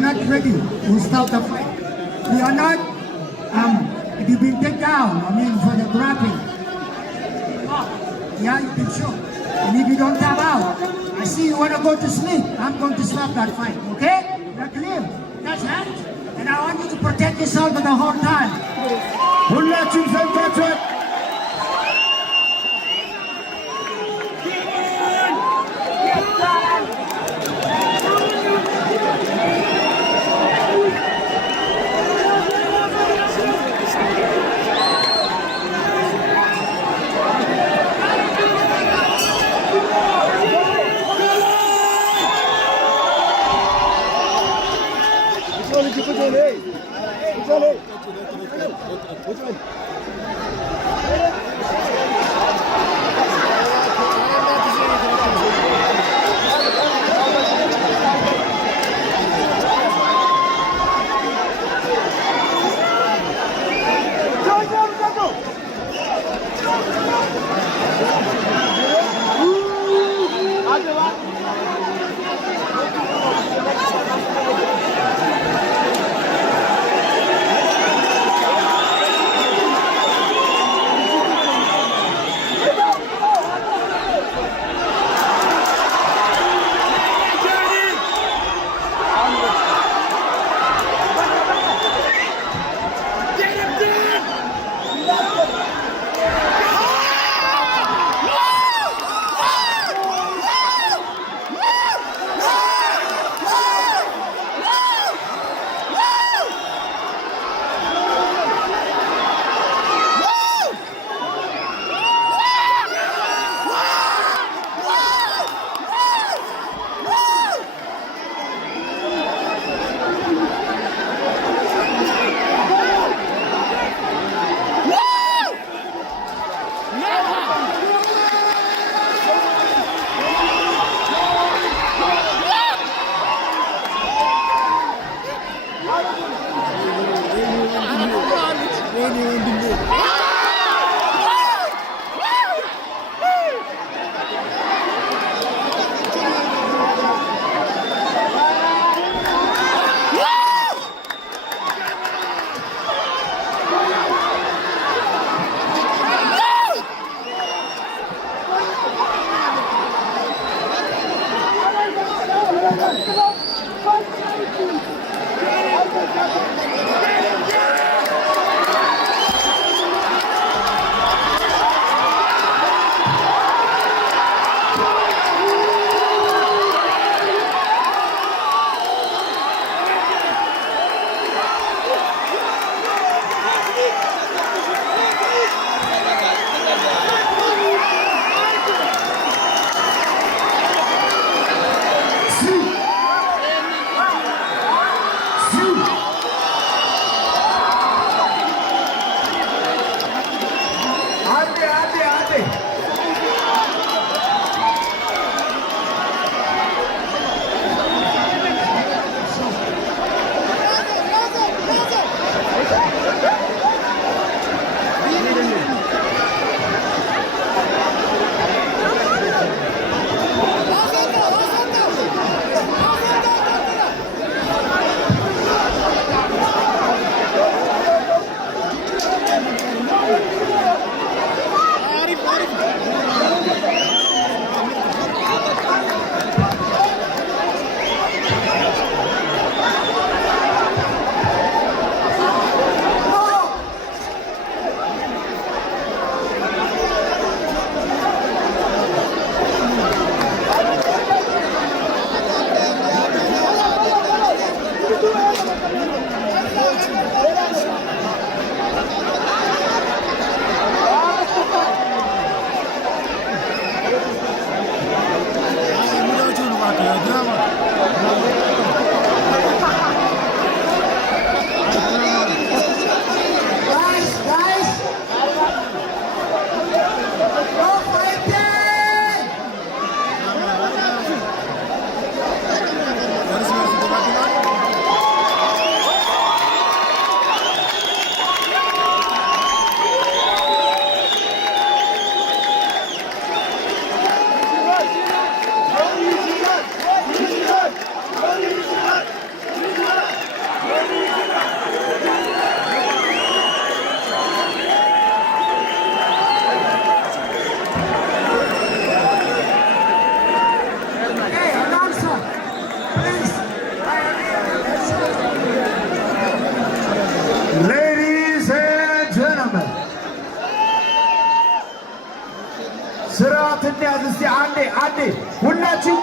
not ready to start the fight. We are not, if you've been taken down, for the grappling. Yeah, you can show. And if you don't tap out, I see you want to go to sleep. I'm going to stop that fight, okay? You're clear. That's it. And I want you to protect yourself the whole time. ሁላችሁም ሰምታችኋል።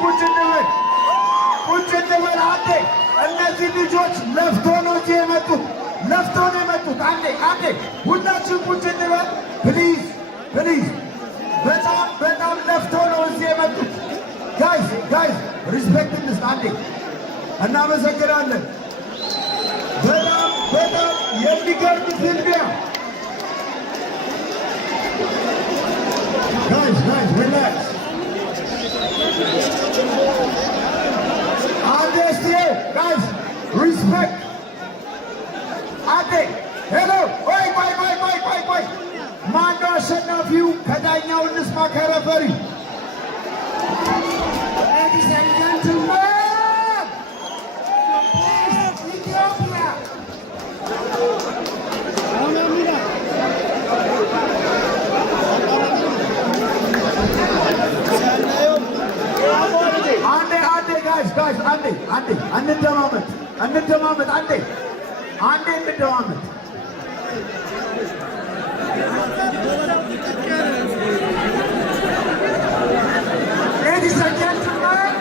ቁጭ እንበል ቁጭ እንበል። አንዴ እነዚህ ልጆች ለፍቶ ነው እዚህ የመጡት፣ ለፍቶ ነው የመጡት። አንዴ ሁላችን ቁጭ እንበል ፕሊዝ ፕሊዝ። በጣም ለፍቶ ነው እዚህ የመጡት። ጋይስ ሪስፔክት እንስጥ አንዴ። እናመሰግናለን። በጣም የሚገርም ፊልሚያ። ጋይስ ሪላክስ አንዴ እስቲ ጋይስ ሪስፔክት አንዴ። ሄሎ ቆይ ማነው አሸናፊው? ከዳኛው እንስማ ከረፈሪ። Ladies and gentlemen, Ethiopia. አንዴ ጋይስ አንዴ እንደማመጥ አንዴ እንደማመጥ። Ladies and gentlemen,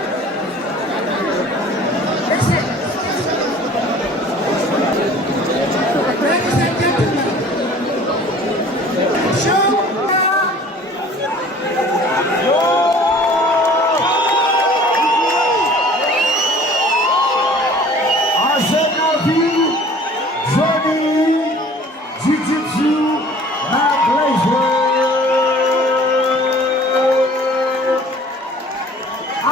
listen. Ladies and gentlemen, show አሸናፊው ጆኒ ጂጂቱ ናግሌዘር።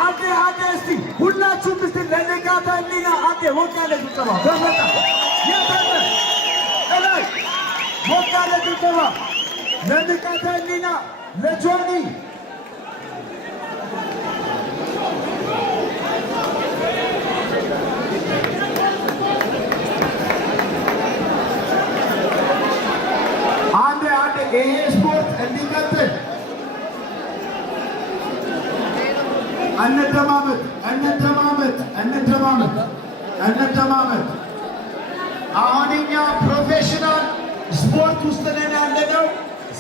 አንዴ እስቲ ሁላችሁም እስቲ ለንቃተ ህሊና አንዴ ሞቅ ያለ ጭብጨባ በመጣ የታለ እላይ ሞቅ ያለ ጭብጨባ ለንቃተ ህሊና ለጆኒ። ይሄ ስፖርት እንዲቀጥል እንደማመጥ። አሁን እኛ ፕሮፌሽናል ስፖርት ውስጥ ነን ያለነው።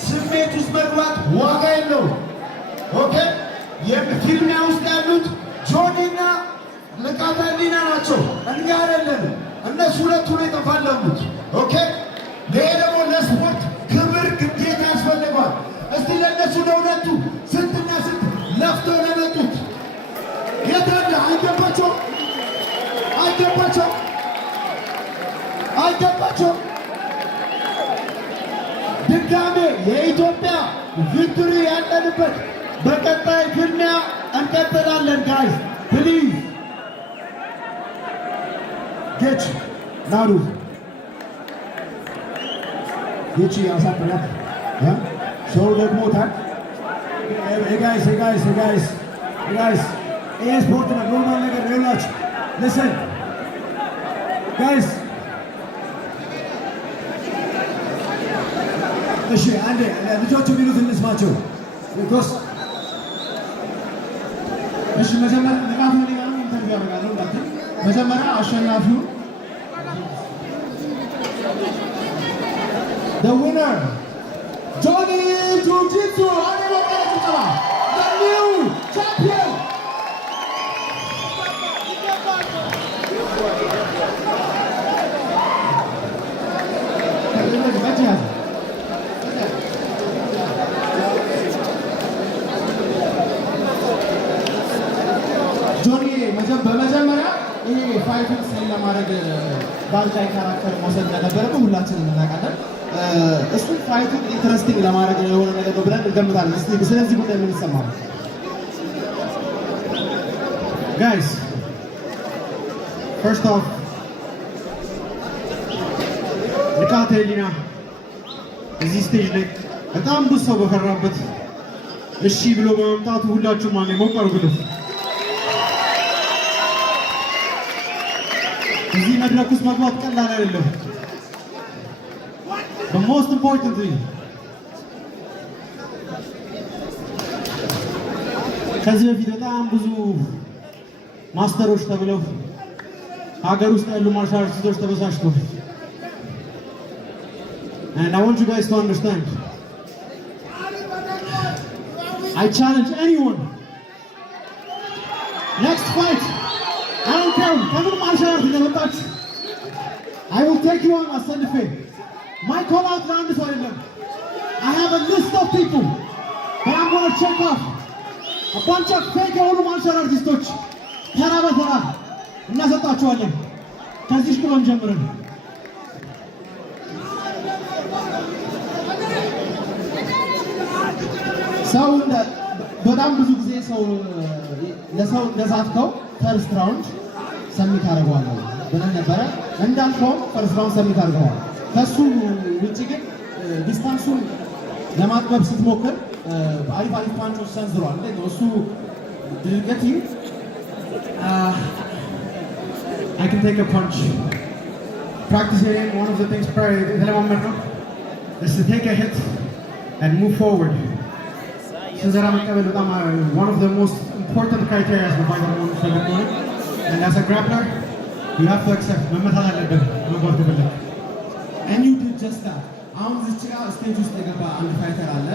ስሜት ውስጥ መግባት ዋጋ የለውም። ኦኬ፣ የፊልሚያ ውስጥ ያሉት ጆኒና ንቃተ ህሊና ናቸው፣ እኛ አይደለንም። እነሱ ሁለቱ ነው የተፋለሙት። ኦኬ፣ ይሄ ደግሞ ለስፖርት ክብር ግዴታ ያስፈልገዋል። እስቲ ለእነሱ ለሁለቱ ስንትና ስንት ለፍተው ለመጡት የታለ አይገባቸው። ድጋሜ የኢትዮጵያ ቪክቶሪ ያለንበት በቀጣይ ፍልሚያ እንቀጥላለን። ጋይስ ፕሊዝ ጌች ናሩ ጌች ያሳጥላት ሰው ደግሞታል። ጋይስ ይሄ ስፖርት ነው። ኖርማል ነገር ሌላችሁ ልስን ጋይስ። እሺ አንዴ ልጆቹ የሚሉት እንስማቸው። ቢኮዝ እሺ መጀመሪያ ንቃተ ህሊና ነው ኢንተርቪው ያደርጋለሁ። መጀመሪያ አሸናፊው the winner Johnny Jiu-Jitsu the new champion. ጆኒ በመጀመሪያ ይሄ ፋይቱን ሴል ለማድረግ ባንጃይ ካራክተር መውሰድ እንደነበረብህ ሁላችንም እናውቃለን። እሱን ፋይቱን ኢንትረስቲንግ ለማድረግ የሆነ ነገር ነው ብለን እንገምታለን። እስቲ ስለዚህ ጉዳይ ምን ይሰማል? ጋይስ ፈርስት ኦፍ ንቃተ ህሊና እዚህ ስቴጅ ላይ በጣም ብዙ ሰው በፈራበት እሺ ብሎ በመምጣቱ ሁላችሁም አንዴ ሞቅ አድርጉት። እዚህ መድረክ ውስጥ መግባት ቀላል አይደለም። The most important thing ከዚህ በፊት በጣም ብዙ ማስተሮች ተብለው ሀገር ውስጥ ያሉ ማርሻል አርቲስቶች ተበሳጭተው and I want you guys to understand I challenge anyone fight. I don't care. ከምን ማርሻል እንደመጣች I will take you on አሰልፌ my call out ለአንድ ሰው አይደለም. I have a list of people that I'm going to check off. A bunch of fake የሆኑ ማርሻል አርቲስቶች ተራ በተራ እናሰጣቸዋለን። ከዚህ ቁሎም ጀምረን ሰው በጣም ብዙ ጊዜ ሰው ለሰው እንደዛትከው ፈርስት ራውንድ ሰሚት አደርገዋለሁ ብለን ነበረ። እንዳልከው ፈርስት ራውንድ ሰሚት አድርገዋል። ከሱ ውጭ ግን ዲስታንሱን ለማጥበብ ስትሞክር አሪፍ ፓንቾች ሰንዝሯል። እሱ ድርገት I can take a punch. Practicing, one of the things is to take a hit and move forward. One of the most important criteria is and as a grappler, you have to accept. And you did just that. አሁን እዚህ ጋር ስቴጅ ውስጥ የገባ አንድ ፋይተር አለ።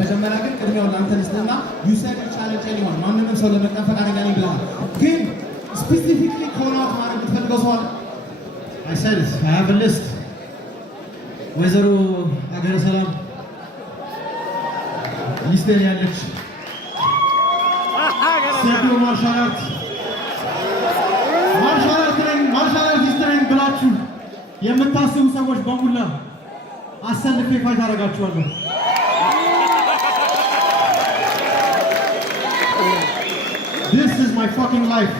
መጀመሪያ ግን ቅድሚያው ለአንተ ልስጥና you said you challenge anyone. ማንንም ሰው ለመቅጠም ፈቃደኛ ነኝ ብለሃል። ግን ስፔሲፊክሊ ኮል አውት ማድረግ የምትፈልገው ሰው አለ? I said it. I have a list. ወይዘሮ ሀገረ ሰላም ሊስቴ ያለች ሴዶ ማርሻል አርቲስት ነኝ ብላችሁ የምታስቡ ሰዎች በሙላ አሰልፌ ፋይት አደርጋችኋለሁ። This is my fucking life.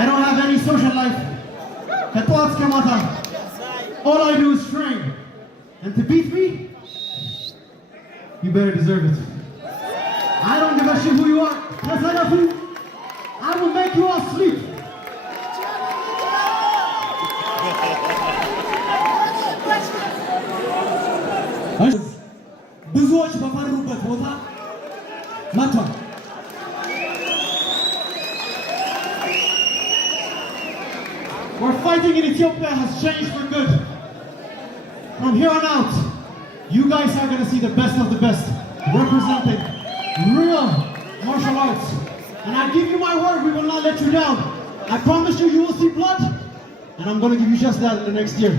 I don't have any social life. ከጠዋት እስከ ማታ all I do is train. And to beat me, you better deserve it. I don't give a shit who you are. I will make you all sleep. ብዙዎች በፈሩበት ቦታ መጥቷል። We're fighting in Ethiopia has changed for good. From here on out, you guys are going to see the best of the best representing real martial arts. And I give you my word, we will not let you down. I promise you, you will see blood, and I'm going to give you just that in the next year.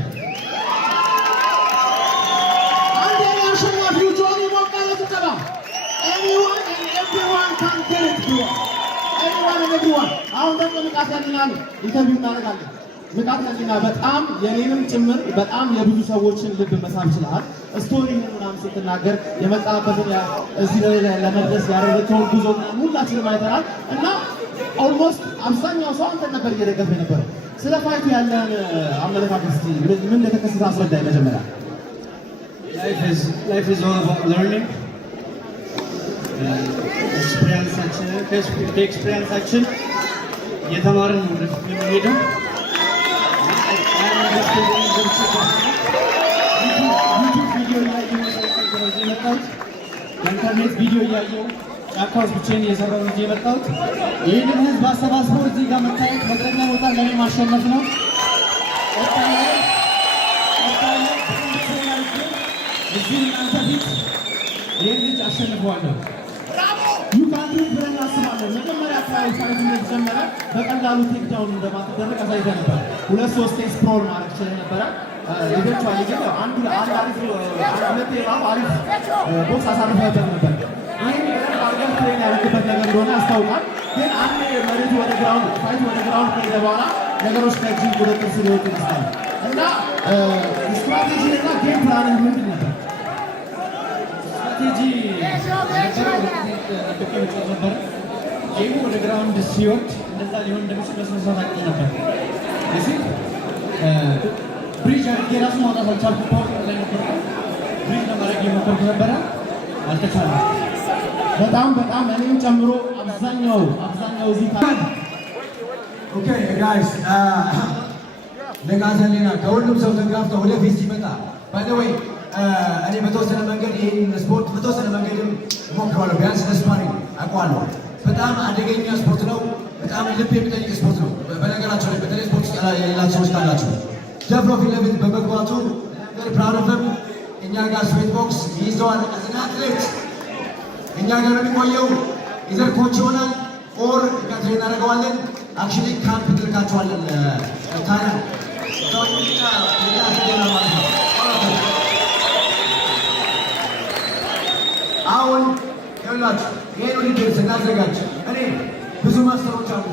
Anyone and everyone can get it to us. Anyone and everyone. አሁን ደግሞ ንቃት ያለናል ኢንተርቪው እናደርጋለን። ንቃት ያለና በጣም የኔንም ጭምር በጣም የብዙ ሰዎችን ልብ መሳብ ይችላል። ስቶሪውን ምናምን ስትናገር የመጣበትን እዚህ ላይ ለመድረስ ያደረገውን ጉዞ ሁላችንም አይተናል እና ኦልሞስት አብዛኛው ሰው አንተ ነበር እየደገፈ የነበረው። ስለ ፋይቱ ያለን አመለካከት እስኪ ምን እንደተከሰተ አስረዳኝ መጀመሪያ። Life is all about learning. ከኤክስፔሪንሳችን የተማርን ነው ወደፊት የምንሄደው። ኢንተርኔት ቪዲዮ እያየሁ ጫካ ውስጥ ብቻዬን እየሰራሁ እንጂ የመጣሁት ይህንን ህዝብ አሰባስቦ እዚህ ጋር መታየት መድረክ ላይ መውጣት ለእኔ ማሸነፍ ነው። እዚህ እናንተ ፊት ይህን ልጅ አሸንፈዋለሁ። ዩካንዱ ብለን እናስባለን። መጀመሪያ አካባቢ ፋይቱ እንደተጀመረ በቀላሉ ቴክዳውን እንደማትደረግ አሳይተህ ነበር። 2-3 ስፕሮል ማድረግ ችለህ ነበረ። ኢቨንቹዋሊ ግን አንድ አሪፍ ሁለት የራሱ አሪፍ ቦክስ አሳርፈህበት ነበር። ይህን በደንብ አድርገህ ትሬን ያደረግበት ነገር እንደሆነ ያስታውቃል። ግን አንድ መሬቱ ወደ ግራውንድ ፋይቱ ወደ ግራውንድ ከሄደ በኋላ ነገሮች ከእጅ ቁጥጥር ስር ሊወጡ ይመስላል እና ስትራቴጂ እና ጌም ፕላን ምንድን ነበር? ስትራቴጂ ነበር። ጌሙ ወደ ግራውንድ ሲወርድ እንደዛ ሊሆን እንደሚችል በስነስርዓት አውቄ ነበር። እዚህ ብሪጅ አድርጌ ራሱ ማውጣት አልቻልኩም። ፓወር ላይ ነበር ብሪጅ ለማድረግ የሞከርኩ ነበረ፣ አልተቻለም። በጣም እኔም ጨምሮ አብዛኛው እዚህ ኦኬ ጋይስ ነጋዘሌና ከሁሉም ሰው ተጋፍቶ ወደፊት ሲመጣ ባይ ዘ ዌይ እኔ በተወሰነ መንገድ ይህን ስፖርት በተወሰነ መንገድም እሞክረዋለሁ። ቢያንስ ለስፓሪንግ አውቀዋለሁ። በጣም አደገኛ ስፖርት ነው። በጣም ልብ የሚጠይቅ ስፖርት ነው። በነገራቸው ላይ በተለይ ስፖርት ውስጥ የሌላቸው ሰዎች ካላችሁ ደፍሮ ፊት ለፊት በመግባቱ ፕራውድም እኛ ጋር ስዌት ቦክስ ይይዘዋል። አዝና አትሌት እኛ ጋር የሚቆየው ኢዘር ኮች ይሆናል ኦር ቀጥሬ እናደርገዋለን። አክቹዋሊ ካምፕ ትልካቸዋለን ታይላንድ አሁን ይኸውላችሁ ይሄን ውድድር ስናዘጋጅ እኔ ብዙ ማስተሮች አሉ።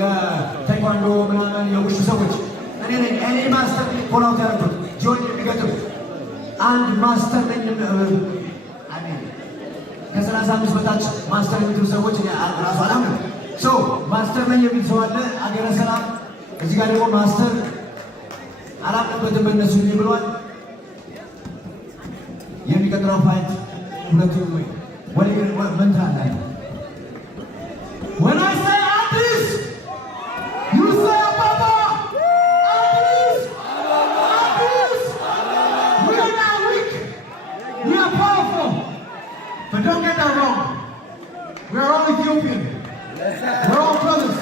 የታይኳንዶ ምናምን የውሹ ሰዎች እኔ ማስተር ኮላውት ያደረጉት ጆን የሚገጥም አንድ ማስተር ነኝ። ከ35 በታች ማስተር የሚሉ ሰዎች ራሱ አላምንም። ማስተር ነኝ የሚል ሰው አለ። አገረ ሰላም እዚህ ጋር ደግሞ ማስተር አላምንበትም በእነሱ ብሏል። የሚቀጥለው ፋይት ሁለቱ ምን ትላለህ? When I say Addis, you say Papa. Addis, Addis. We are not weak. We are powerful. But don't get that wrong. We are all Ethiopian. We're all brothers.